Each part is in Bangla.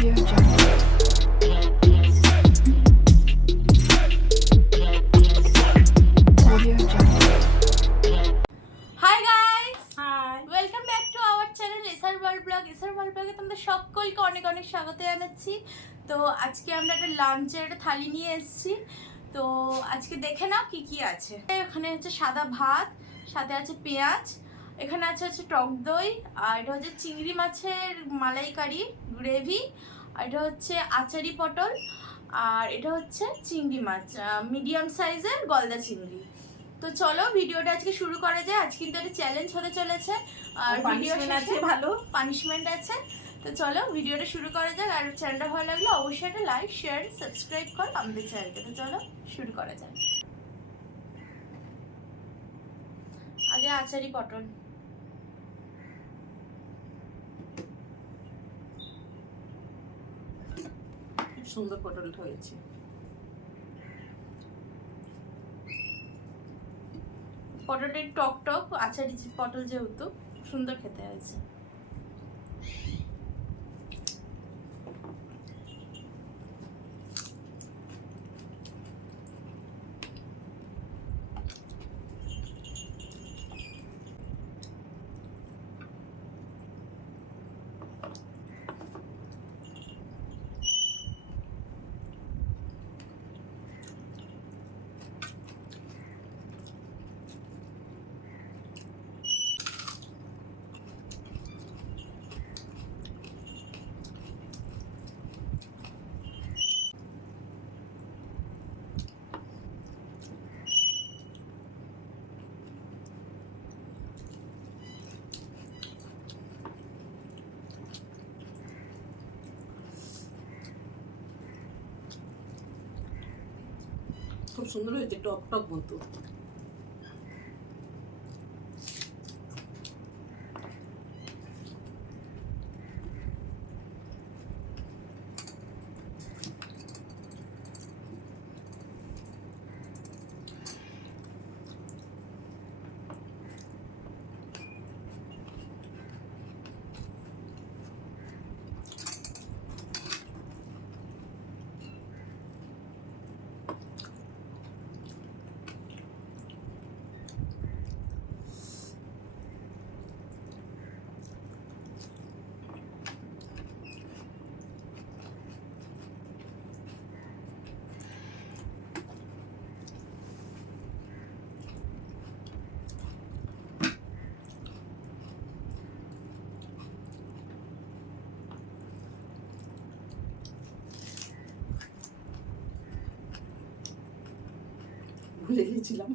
Audio Jungle. Audio Jungle. Hi guys, hi, welcome back to our channel SR world blog. SR world ব্লগে তোমাদের সকলকে অনেক অনেক স্বাগত জানাচ্ছি। তো আজকে আমরা একটা লাঞ্চের একটা থালি নিয়ে এসেছি। তো আজকে দেখে নাও কি কি আছে। এখানে হচ্ছে সাদা ভাত, সাথে আছে পেঁয়াজ, এখানে হচ্ছে টক দই, আর এটা হচ্ছে চিংড়ি মাছের মালাইকারি গ্রেভি, আর এটা হচ্ছে আচারি পটল, আর এটা হচ্ছে চিংড়ি মাছ মিডিয়াম সাইজের গলদা চিংড়ি। তো চলো ভিডিওটা আজকে শুরু করা যায়। আজ কিন্তু একটা চ্যালেঞ্জ হতে চলেছে আর ভিডিও আছে ভালো। পানিশমেন্ট আছে। তো চলো ভিডিওটা শুরু করা যাক। আর চ্যানেলটা ভালো লাগলে অবশ্যই একটা লাইক শেয়ার সাবস্ক্রাইব করো আমাদের চ্যানেলকে। তো চলো শুরু করা যাক। আগে আচারি পটল, খুব সুন্দর পটলটা হয়েছে। পটলটা টক টক, আচারি পটল যেহেতু সুন্দর খেতে হয়েছে। খুব সুন্দর হয়েছে, টক টক মতো। ভুলে গেছিলাম।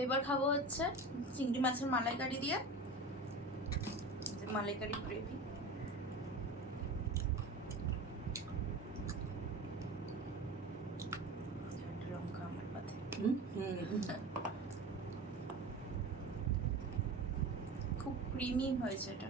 তো এবার খাবো হচ্ছে চিংড়ি মাছের মালাইকারি দিয়ে, মালাইকারি গ্রেভি। লঙ্কা আমার পাতে খুব ক্রিমি হয়েছে এটা।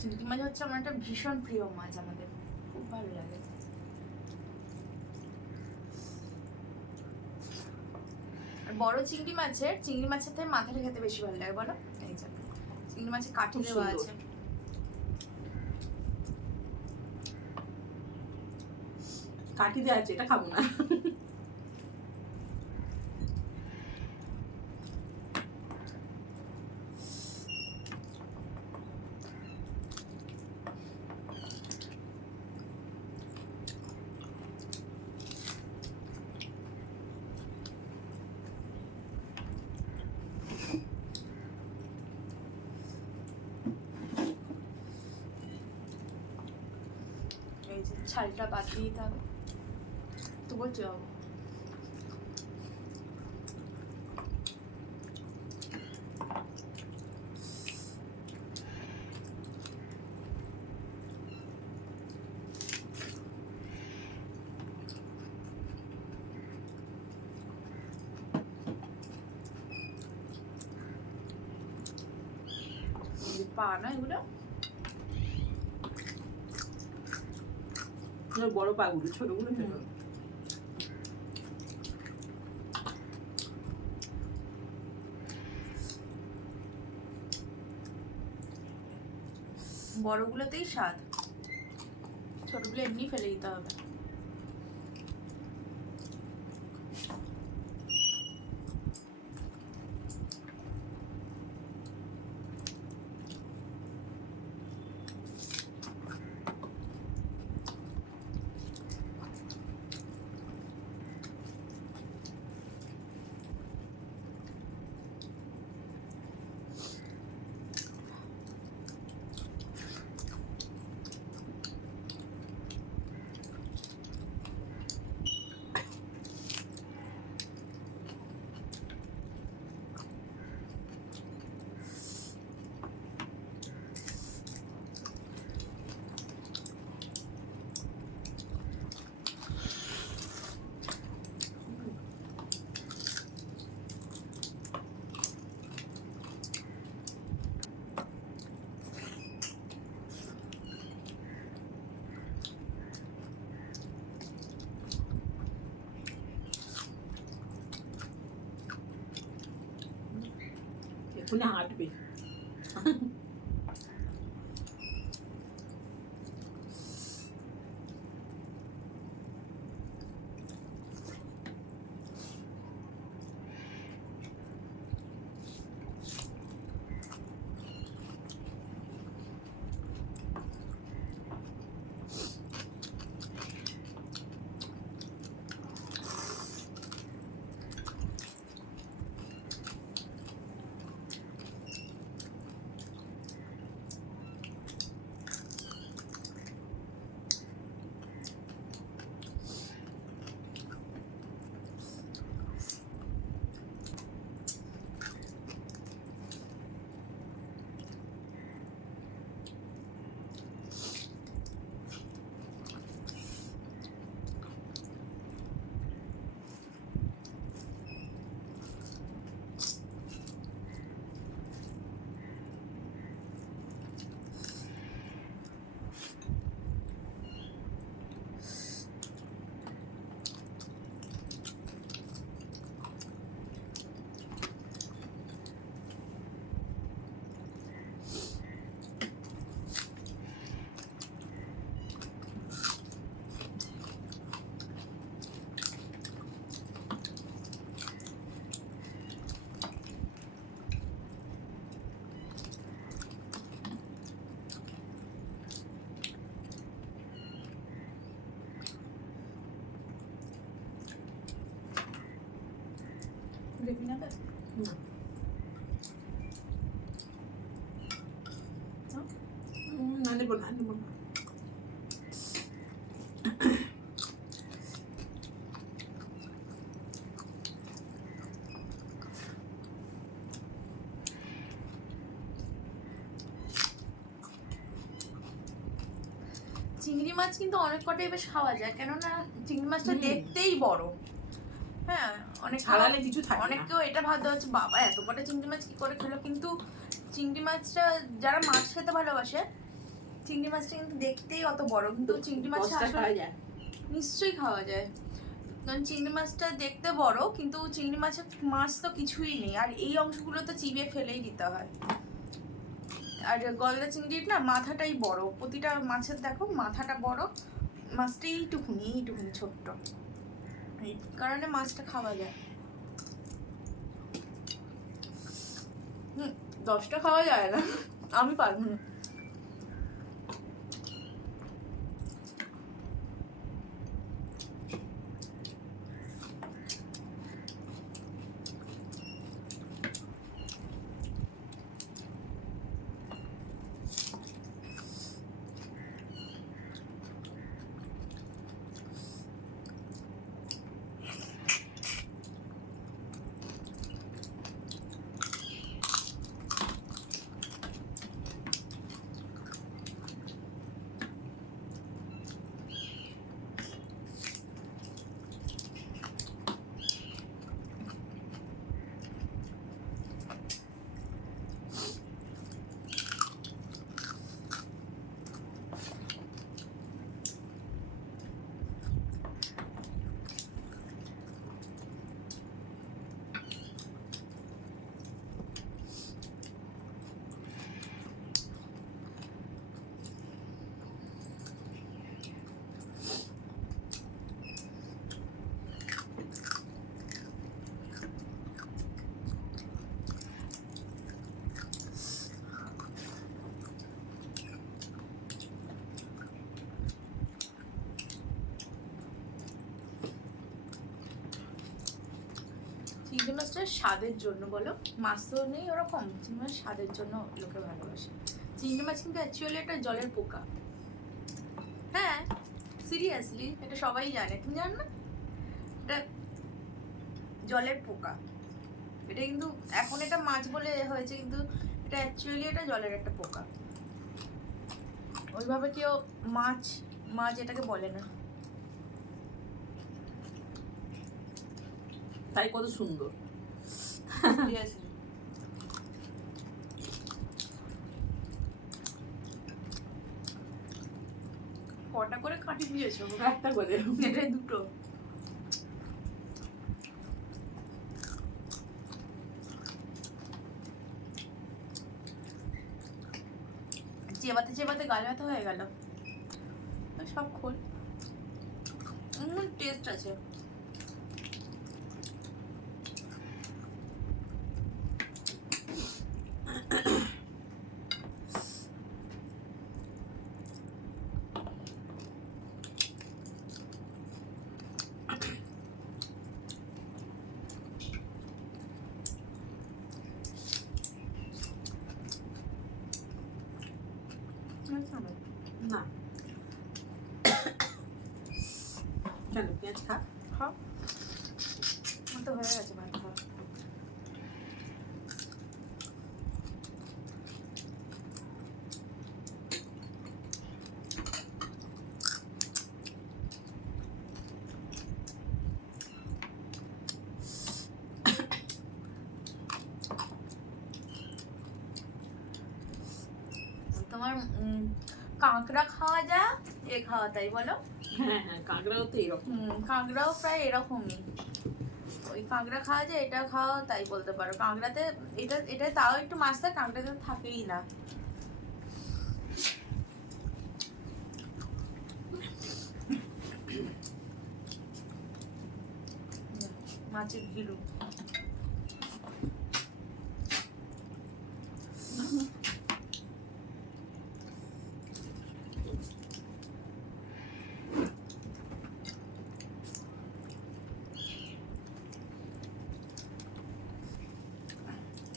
চিংড়ি মাছ হচ্ছে আমার একটা ভীষণ প্রিয় মাছ, আমাদের খুব ভালো লাগে। আর বড় চিংড়ি মাছের থেকে মাথাটা খেতে বেশি ভালো লাগে বলো। এই যে চিংড়ি মাছের কাঠি দেওয়া আছে। কাটি দেওয়া আছে, এটা খাবো না। এই যে ছালটা বাদ দিয়ে দিতে হবে তো বলছি বাবু। পা না এগুলো বড় পাগুলো, ছোটগুলো কেন? বড়গুলোতেই স্বাদ, ছোটগুলো এমনি ফেলে দিতে হবে। এখনই হাঁটবে। দেখবি না তো? না, না নেবো না, নেবো না। চিংড়ি মাছ কিন্তু অনেক কটাই বেশ খাওয়া যায়, কেননা চিংড়ি মাছটা দেখতেই বড়। হ্যাঁ, অনেক ছাড়ালে কিছু থাকে না। অনেকেও এটা ভাবতে হচ্ছে বাবা এত কটা চিংড়ি মাছ কি করে খেলো, কিন্তু চিংড়ি মাছটা যারা মাছ খেতে ভালোবাসে, চিংড়ি মাছটা কিন্তু দেখতেই অত বড়, কিন্তু চিংড়ি মাছ খাওয়া যায়। নিশ্চয়ই খাওয়া যায়, কারণ চিংড়ি মাছটা দেখতে বড় কিন্তু চিংড়ি মাছের মাছ তো কিছুই নেই, আর এই অংশগুলো তো চিবিয়ে ফেলেই দিতে হয়। আর গলদা চিংড়ির না মাথাটাই বড়, প্রতিটা মাছের দেখো মাথাটা বড়, মাছটা এইটুকুনি ছোট্ট, এই কারণে মাছটা খাওয়া যায়। 10টা খাওয়া যায় না, আমি পারবো না। চিংড়ি মাছটা স্বাদের জন্য, বলো, মাছ তো নেই ওরকম, চিংড়ি মাছ স্বাদের জন্য লোকে ভালোবাসে। চিংড়ি মাছ কিন্তু অ্যাকচুয়ালি একটা জলের পোকা। হ্যাঁ, সিরিয়াসলি, এটা সবাই জানে, তুমি জানো না? এটা জলের পোকা। এটা কিন্তু এখন এটা মাছ বলে হয়েছে, কিন্তু এটা অ্যাকচুয়ালি এটা জলের একটা পোকা। ওইভাবে কেউ মাছ মাছ এটাকে বলে না। তাই কত সুন্দর। Seriously. কটা করে কাটি দিয়েছো? একটা করে। এটা দুটো। চেবাতে চেবাতে গাল ব্যথা হয়ে গেল। সব খোল। টেস্ট আছে। না কেন, পেঁয়াজ খা। খাও, আমার তো হয়ে গেছে ভাত খাওয়া। তোমার কাঁকড়া খাওয়া যা, এ খাওয়া তাই, বলো? হ্যাঁ হ্যাঁ, কাঁকড়াও তো এরকম। কাঁকড়াও প্রায় এরকমই। ওই কাঁকড়া খাওয়া যায়, এটা খাওয়া তাই বলতে পারো। কাঁকড়াতে এটা তাও একটু মাছ থাকে, কাঁকড়াতে থাকেই না। মাছের ঘিলু।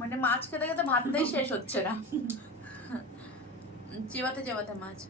মানে মাছ খেতে খেতে ভাতটাই শেষ হচ্ছে না, চেবাতে চেবাতে মাছ।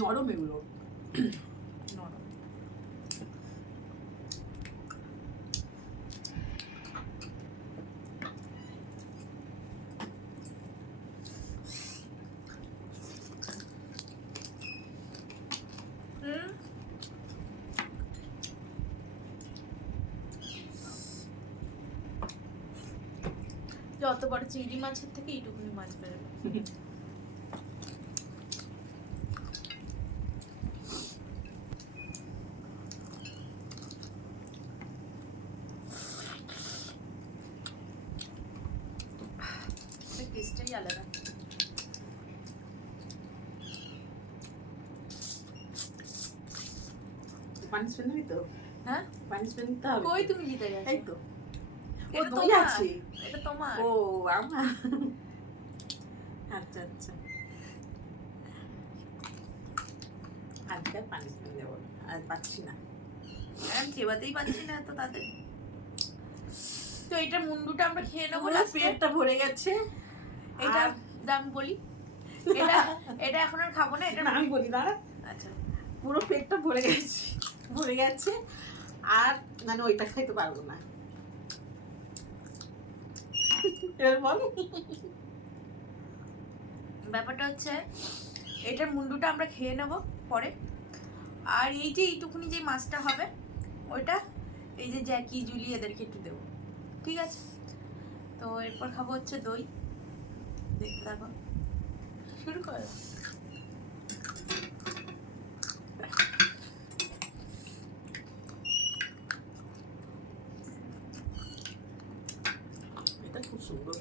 নরম এগুলো। নরম। যত বড় চিংড়ি মাছের থেকে এইটুকুনি মাছ বেরোবে। টেস্টটাই আলাদা। পানি স্পেন তো? হ্যাঁ, পানি স্পেন দিতে হবে। কই তুমি জিতে গেছো? এই তো। এটা দই তোমার। আছে। এটা তোমার। ও আমার। আচ্ছা আচ্ছা। আজকে পানি স্পেন দেবো, আর পাচ্ছি না। আমি চেবাতেই পাচ্ছি না তো তাদের। তো এটার মুন্ডুটা আমরা খেয়ে নেবো পুরো লাস্টে। পেটটা ভরে গেছে। এটা আর দাম বলি, এটা এটা এখন আর খাবো না। এটা না, আমি বলি দাঁড়া। আচ্ছা, পুরো পেটটা ভরে গেছে, ভরে গেছে। আর মানে ওইটা খাইতে পারবো না। এবার বল। ব্যাপারটা হচ্ছে এটার মুন্ডুটা আমরা খেয়ে নেব পরে। আর এই যে এইটুকুনি যে মাছটা হবে ওইটা এই যে জ্যাকি জুলি এদেরকে একটু দেবো, ঠিক আছে? তো এরপর খাবো হচ্ছে দই। দেখতে থাকো, শুরু করো। এটা খুব সুন্দর।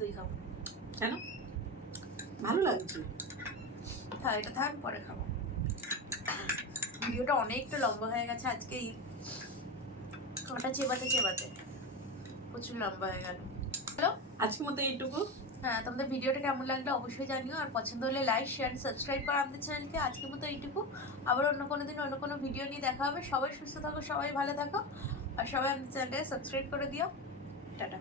দই খাবো কেন? ভালো লাগছে। হ্যাঁ, এটা থাক, পরে খাবো। ভিডিওটা অনেকটা লম্বা হয়ে গেছে আজকে, এই ওটা চেবাতে চেবাতে প্রচুর লম্বা হয়ে গেল। হ্যালো, আজকের মতো এইটুকু। হ্যাঁ, তোমাদের ভিডিওটা কেমন লাগলো অবশ্যই জানিও। আর পছন্দ হলে লাইক শেয়ার সাবস্ক্রাইব করো আমাদের চ্যানেলকে। আজকের মতো এইটুকু। আবার অন্য কোনো দিন অন্য কোনো ভিডিও নিয়ে দেখা হবে। সবাই সুস্থ থাকো, সবাই ভালো থাকো, আর সবাই আমাদের চ্যানেলটাকে সাবস্ক্রাইব করে দিও। টাটা।